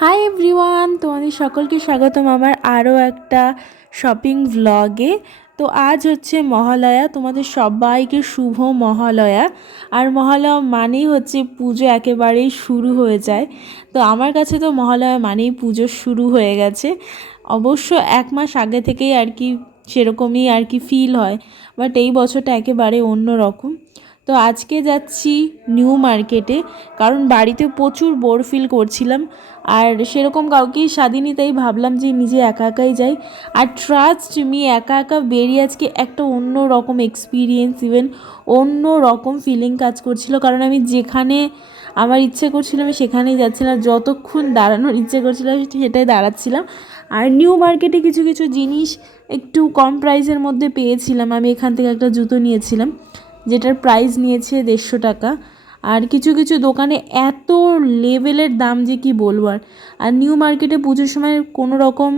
Hi everyone, তোমাদের সকলকে স্বাগতম আমার আরও একটা শপিং ভ্লগে। তো আজ হচ্ছে মহালয়া, তোমাদের সবাইকে শুভ মহালয়া। আর মহালয়া মানেই হচ্ছে পুজো একেবারেই শুরু হয়ে যায়। তো আমার কাছে তো মহালয়া মানেই পুজো শুরু হয়ে গেছে। অবশ্য 1 মাস আগে থেকেই আর কি সেরকমই আর কি ফিল হয়, বাট এই বছরটা একেবারে অন্য রকম। তো আজকে যাচ্ছি নিউ মার্কেটে, কারণ বাড়িতে প্রচুর বোর ফিল করছিলাম আর সেরকম কাউকেই স্বাধীনই, তাই ভাবলাম যে নিজে একা একাই যাই। আর ট্রাস্ট মি, একা একা বেরিয়ে আজকে একটা অন্য রকম এক্সপিরিয়েন্স, ইভেন অন্য রকম ফিলিং কাজ করছিল। কারণ আমি যেখানে আমার ইচ্ছে করছিল আমি সেখানেই যাচ্ছিলাম, যতক্ষণ দাঁড়ানোর ইচ্ছে করছিল সেটাই দাঁড়াচ্ছিলাম। আর নিউ মার্কেটে কিছু কিছু জিনিস একটু কম প্রাইসের মধ্যে পেয়েছিলাম। আমি এখান থেকে একটা জুতো নিয়েছিলাম যেটার প্রাইস নিয়েছে 150 টাকা। আর কিছু কিছু দোকানে এত লেভেলের দাম যে কি বলবো। আর নিউ মার্কেটে পুজোর সময় কোনো রকম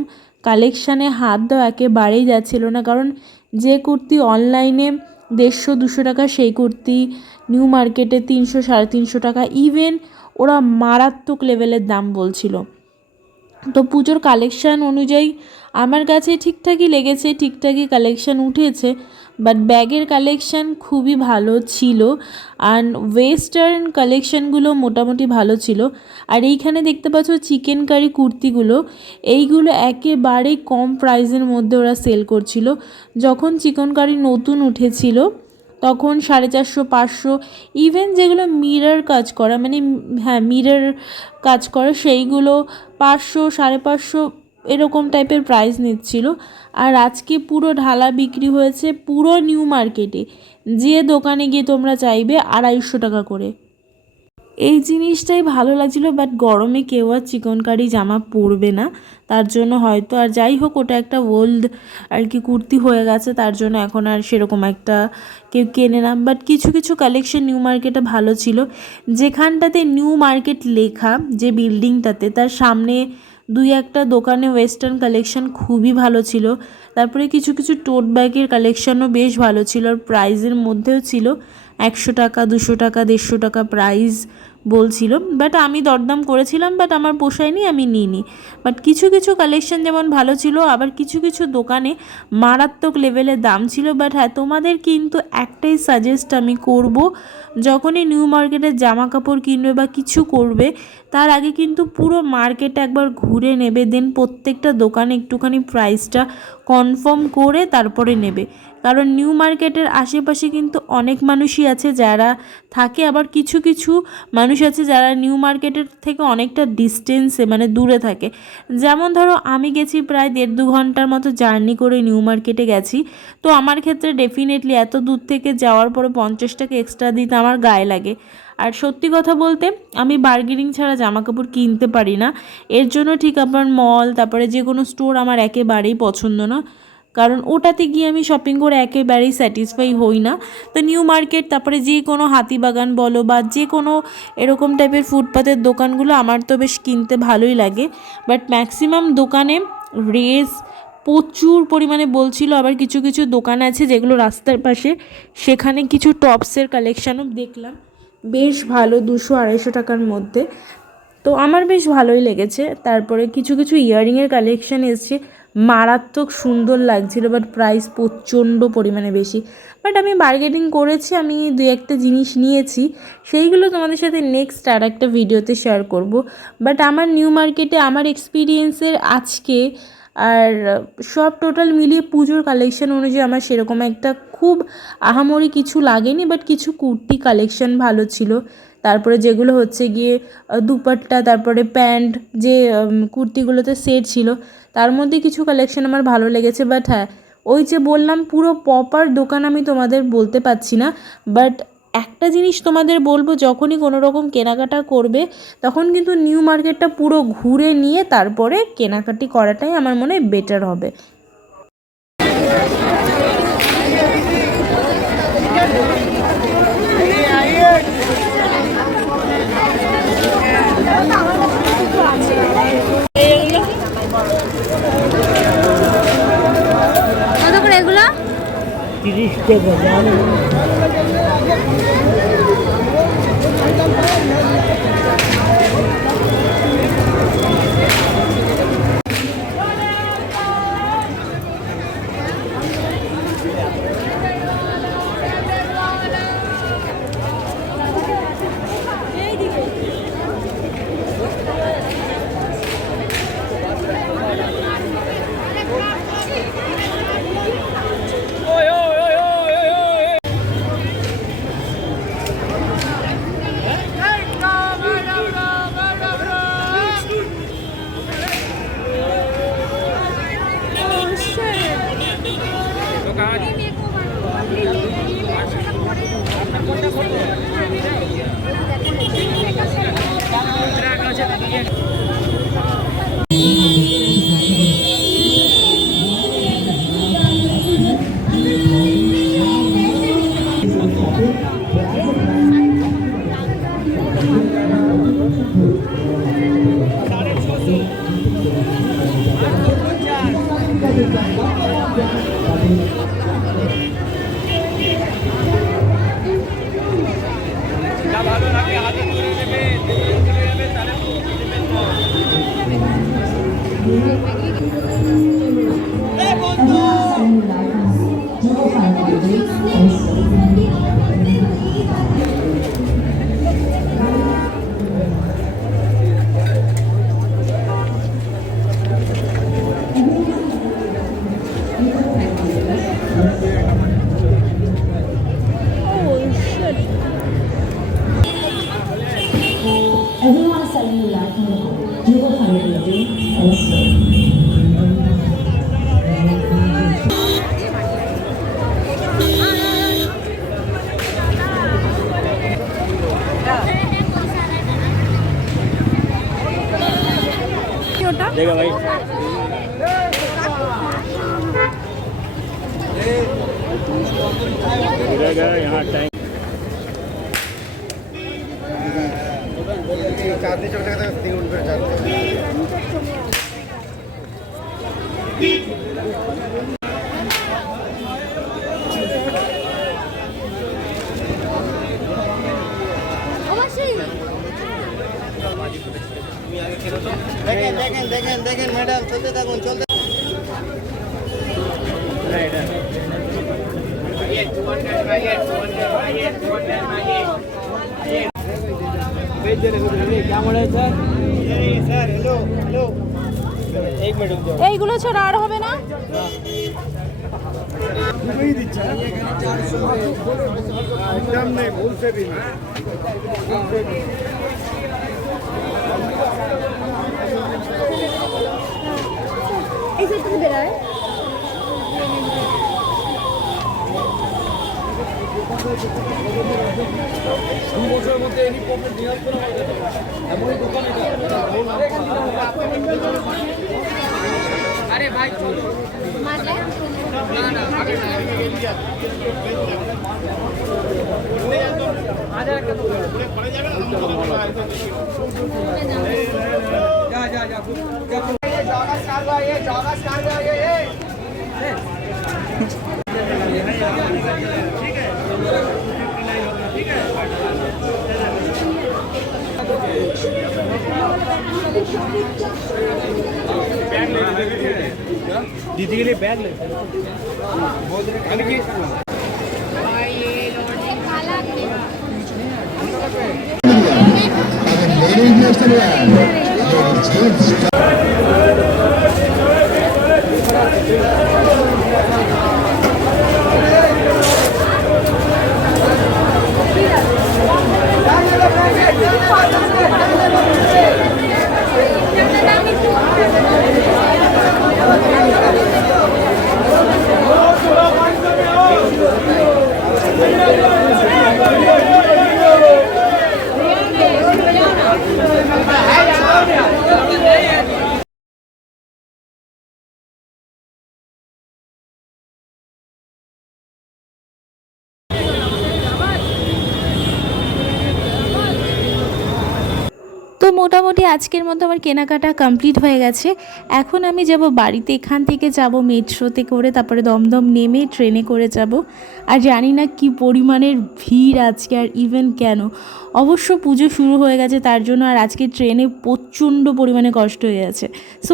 কালেকশানে হাত দেওয়া একেবারেই যাচ্ছিল না, কারণ যে কুর্তি অনলাইনে 150-200 টাকা সেই কুর্তি নিউ মার্কেটে 300-350 টাকা, ইভেন ওরা মারাত্মক লেভেলের দাম বলছিল। তো পুজোর কালেকশান অনুযায়ী আমার কাছে ঠিকঠাকই লেগেছে, ঠিকঠাকই কালেকশান উঠেছে। বাট ব্যাগের কালেকশান খুবই ভালো ছিল, আর ওয়েস্টার্ন কালেকশানগুলো মোটামুটি ভালো ছিল। আর এইখানে দেখতে পাচ্ছ চিকেন কারি কুর্তিগুলো, এইগুলো একেবারেই কম প্রাইসের মধ্যে ওরা সেল করছিল। যখন চিকেন কারি নতুন উঠেছিল তখন 450-500, ইভেন যেগুলো মিরর কাজ করা, মানে হ্যাঁ মিরর কাজ করা, সেইগুলো 500-550 এরকম টাইপের প্রাইস নিচ্ছিল। আর আজকে পুরো ঢালা বিক্রি হয়েছে পুরো নিউ মার্কেটে, যে দোকানে গিয়ে তোমরা চাইবে 250 টাকা করে। এই জিনিসটাই ভালো লাগছিলো, বাট গরমে কেউ আর চিকন কারি জামা পরবে না, তার জন্য হয়তো। আর যাই হোক, ওটা একটা ওল্ড আর কি কুর্তি হয়ে গেছে, তার জন্য এখন আর সেরকম একটা কেউ কেনে না। বাট কিছু কিছু কালেকশন নিউ মার্কেটে ভালো ছিল। যেখানটাতে নিউ মার্কেট লেখা, যে বিল্ডিংটাতে, তার সামনে 2-1টা দোকানে ওয়েস্টার্ন কালেকশন খুবই ভালো ছিল। তারপরে কিছু কিছু টোট ব্যাগের কালেকশনও বেশ ভালো ছিল, আর প্রাইজের মধ্যেও ছিল। 100 টাকা, 200 টাকা, 150 টাকা প্রাইস বলছিল। বাট আমি দরদাম করেছিলাম, বাট আমার পোষায়নি, আমি নিইনি। বাট কিছু কিছু কালেকশন যেমন ভালো ছিল, আবার কিছু কিছু দোকানে মারাত্মক লেভেলের দাম ছিল। বাট হ্যাঁ, তোমাদের কিন্তু একটাই সাজেস্ট আমি করব, যখনই নিউ মার্কেটের জামা কাপড় কিনবে বা কিছু করবে, তার আগে কিন্তু পুরো মার্কেটে একবার ঘুরে নেবে, দেন প্রত্যেকটা দোকানে একটুখানি প্রাইসটা কনফার্ম করে তারপরে নেবে। কারণ নিউ মার্কেটের আশেপাশে কিন্তু অনেক মানুষই আছে যারা থাকে, আবার কিছু কিছু মানুষ আছে যারা নিউ মার্কেটের থেকে অনেকটা ডিস্টেন্সে, মানে দূরে থাকে। যেমন ধরো আমি গেছি প্রায় 1.5-2 ঘন্টার মতো জার্নি করে নিউ মার্কেটে গেছি। তো আমার ক্ষেত্রে ডেফিনেটলি এত দূর থেকে যাওয়ার পরে 50 টাকা এক্সট্রা দিতে আমার গায়ে লাগে। আর সত্যি কথা বলতে আমি বার্গেনিং ছাড়া জামা কাপড় কিনতে পারি না। এর জন্য ঠিক আমার মল, তারপরে যে কোনো স্টোর আমার একেবারেই পছন্দ না, কারণ ওটাতে গিয়ে আমি শপিং করে একেবারেই স্যাটিসফাই হই না। তো নিউ মার্কেট, তারপরে যে কোনো হাতিবাগান বলো বা যে কোনো এরকম টাইপের ফুটপাতের দোকানগুলো আমার তো বেশ কিনতে ভালোই লাগে। বাট ম্যাক্সিমাম দোকানে রেস প্রচুর পরিমাণে বলছিল। আবার কিছু কিছু দোকান আছে যেগুলো রাস্তার পাশে, সেখানে কিছু টপসের কালেকশানও দেখলাম বেশ ভালো, 200-250 টাকার মধ্যে। তো আমার বেশ ভালোই লেগেছে। তারপরে কিছু কিছু ইয়াররিংয়ের কালেকশান এসছে, মারাত্মক সুন্দর লাগছিল, বাট প্রাইস প্রচণ্ড পরিমাণে বেশি। বাট আমি বার্গেনিং করেছি, আমি 2-1টা জিনিস নিয়েছি, সেইগুলো তোমাদের সাথে নেক্সট আর একটা ভিডিওতে শেয়ার করব। বাট আমার নিউ মার্কেটে আমার এক্সপিরিয়েন্সের আজকে আর সব টোটাল মিলিয়ে পুজোর কালেকশান অনুযায়ী আমার সেরকম একটা খুব আহামরি কিছু লাগেনি। বাট কিছু কুর্তি কালেকশান ভালো ছিল। তারপরে যেগুলো হচ্ছে গিয়ে দুপাট্টা, তারপরে প্যান্ট, যে কুর্তিগুলোতে সেট ছিল, তার মধ্যে কিছু কালেকশান আমার ভালো লেগেছে। বাট হ্যাঁ, ওই যে বললাম পুরো প্রপার দোকান আমি তোমাদের বলতে পারছি না। বাট একটা জিনিস তোমাদের বলবো, যখনই কোনো রকম কেনাকাটা করবে তখন কিন্তু নিউ মার্কেটটা পুরো ঘুরে নিয়ে তারপরে কেনাকাটি করাটাই আমার মনে হয় বেটার হবে। কত করে এগুলো? 30 টাকা দাম। Everyone is selling the life now. You will find it ready also. देखो भाई यहाँ टाइम चांदनी चौक तक 3 मिनट पर जाते हैं देखें मैडम चलते থাকুন চলতে কেমন আছে স্যার হ্যালো হ্যালো एक मिनट रुक जाओ এইগুলো ছাড়া আর হবে না? দুটোই দিচ্ছে এখানে 400 একদম নেই ভুল से भी नहीं ऐसे तो दे रहा है বছরের মধ্যে এই প্রবলেম নিয়ে আসবে না এমন দোকান আরে ভাই চলো না না আগে না আগে একটা পড়ে যাবে না যা যা যা জগা স্টার ভাই ये जॉगा स्टार भाई ये ठीक है ठीक है दीदी के लिए बैग ले তো মোটামুটি আজকের মতো আমার কেনাকাটা কমপ্লিট হয়ে গেছে। এখন আমি যাব বাড়িতে, এখান থেকে যাব মেট্রোতে করে, তারপরে দমদম নেমে ট্রেনে করে যাব। আর জানি না কি পরিমাণের ভিড় আজকে, আর ইভেন কেন, অবশ্য পুজো শুরু হয়ে গেছে তার জন্য, আর আজকে ট্রেনে প্রচণ্ড পরিমাণে কষ্ট হয়ে গেছে। সো